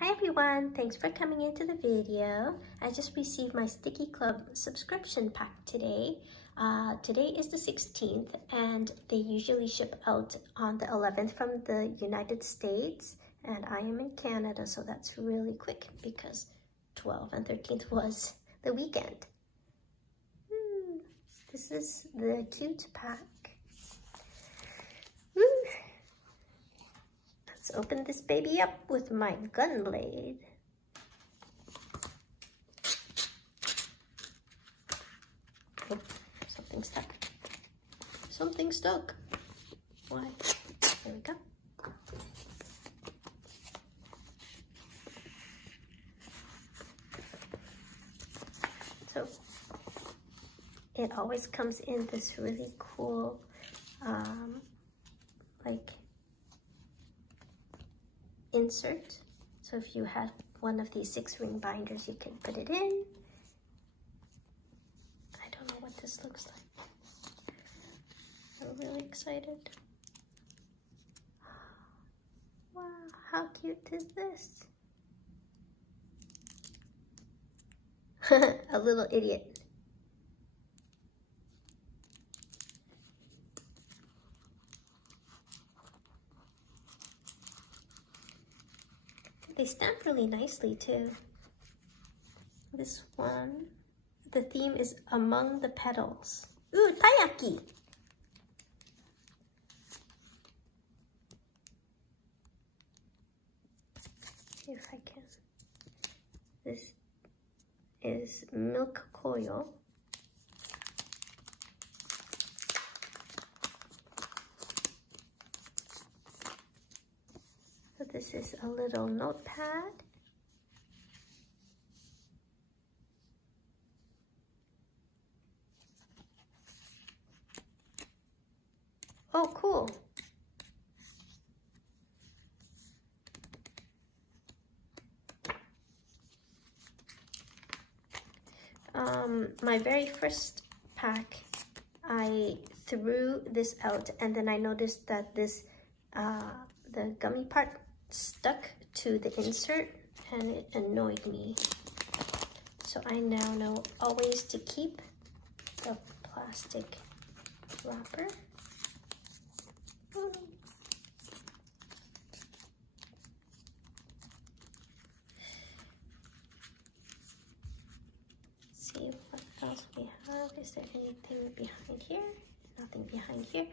Hi everyone, thanks for coming into the video. I just received my Stickii Club subscription pack today. Today is the 16th and they usually ship out on the 11th from the United States, and I am in Canada, so that's really quick because 12th and 13th was the weekend. This is the Cute pack. Let's open this baby up with my gun blade. Oh, something stuck. Something stuck. Why? There we go. So it always comes in this really cool, like insert. So if you have one of these 6-ring binders, you can put it in. I don't know what this looks like. I'm really excited. Wow, how cute is this? A little idiot. They stamp really nicely too. This one, the theme is Among the Petals. Ooh, taiyaki! If I can. This is milk koyo. So this is a little notepad. Oh, cool. My very first pack, I threw this out, and then I noticed that this, the gummy part stuck to the insert, and it annoyed me. So I now know always to keep the plastic wrapper. See what else we have. Is there anything behind here? Nothing behind here.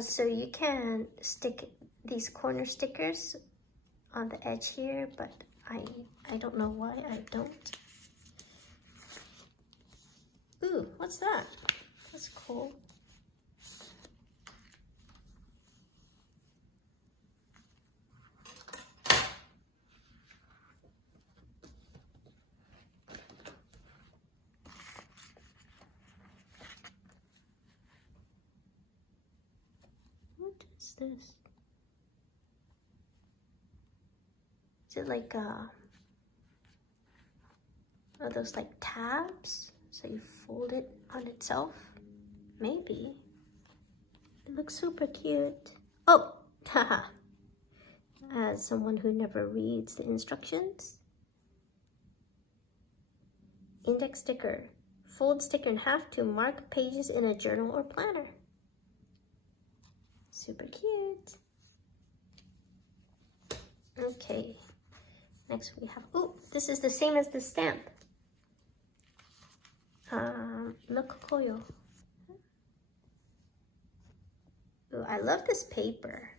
So you can stick these corner stickers on the edge here, but I don't know why I don't. Ooh, what's that? That's cool. What is this? Is it like are those like tabs? So you fold it on itself? Maybe. It looks super cute. Oh, haha. As someone who never reads the instructions. Index sticker. Fold sticker in half to mark pages in a journal or planner. Super cute. Okay. Next we have, oh, this is the same as the stamp. Milk koyo. Ooh, I love this paper.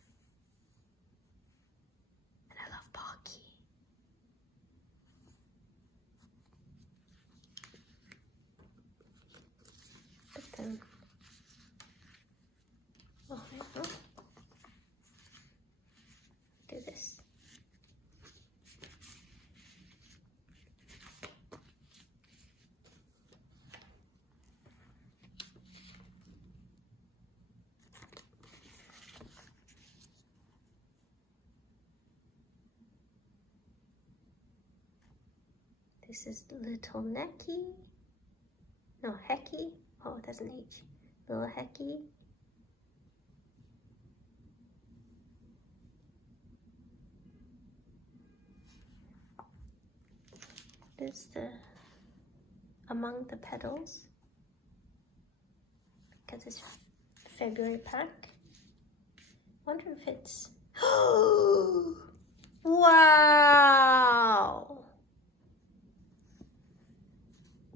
And I love Pocky. But then, oh, do this. This is little Neki. No, Heki. Oh, that's an H. Little Heki. is the Among the Petals, because it's February pack. Wonder if it's wow,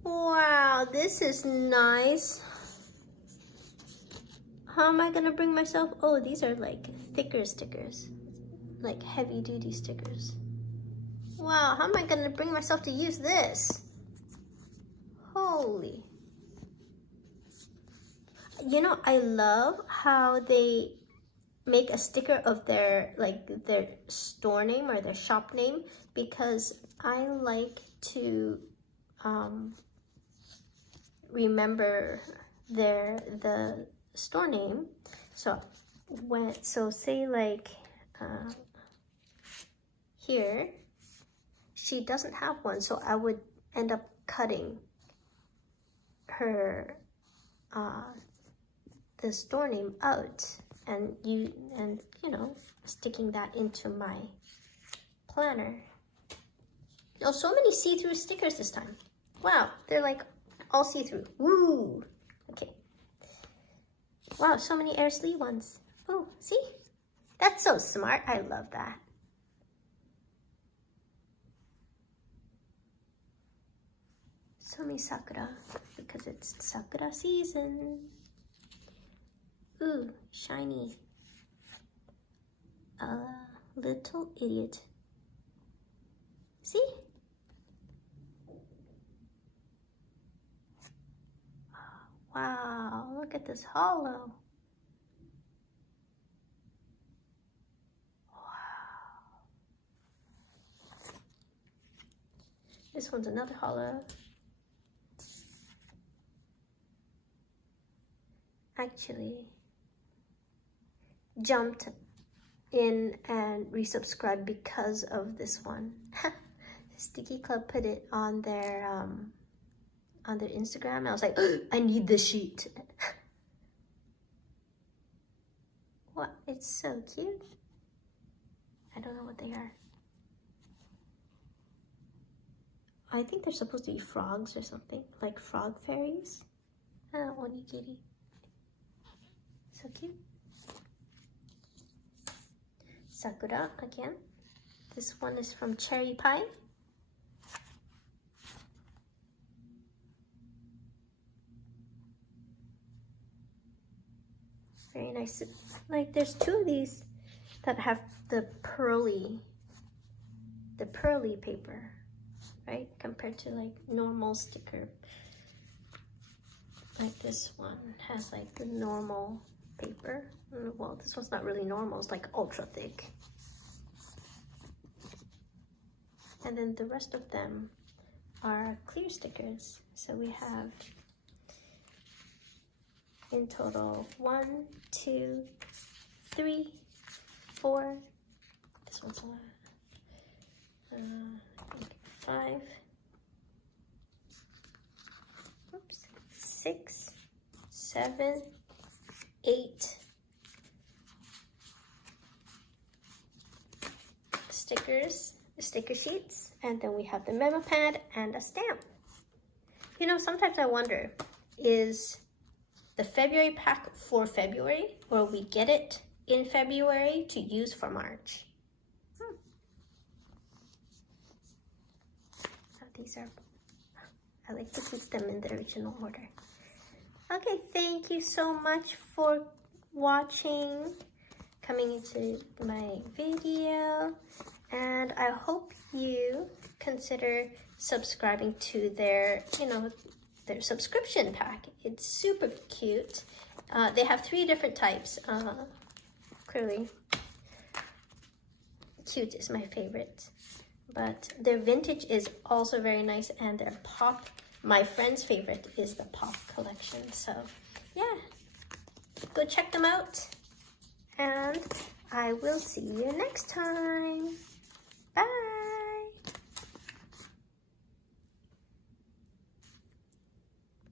wow, this is nice. How am I gonna bring myself? Oh, these are like thicker stickers, like heavy duty stickers. Wow, how am I gonna bring myself to use this? Holy. You know, I love how they make a sticker of their store name or their shop name, because I like to remember the store name. So say like here, she doesn't have one, so I would end up cutting her the store name out and you know, sticking that into my planner. Oh, so many see-through stickers this time. Wow, they're like all see-through. Woo! Okay. Wow, so many air sleeve ones. Oh, see? That's so smart. I love that. So many sakura, because it's sakura season. Ooh, shiny. Little idiot. See? Wow, look at this hollow. Wow. This one's another hollow. Actually jumped in and resubscribed because of this one. Stickii Club put it on their Instagram. I was like, oh, I need this sheet. What? It's so cute. I don't know what they are. I think they're supposed to be frogs or something, like frog fairies. Oh, onigiri. So cute. Sakura again. This one is from Cherry Pie. Very nice. Like there's two of these that have the pearly paper, right? Compared to like normal sticker. Like this one has like the normal paper. Well, this one's not really normal, it's like ultra thick. And then the rest of them are clear stickers. So we have in total 1, 2, 3, 4. This one's a lot. 5. Oops. 6, 7, 8 sticker sheets, and then we have the memo pad and a stamp. You know, sometimes I wonder, is the February pack for February, or we get it in February to use for March? So these are, I like to keep them in the original order. Okay, thank you so much for watching, coming into my video, and I hope you consider subscribing to their, their subscription pack. It's super cute. They have 3 different types. Clearly, cute is my favorite, but their vintage is also very nice, and their pop, my friend's favorite is the pop collection. So yeah, go check them out, and I will see you next time. Bye.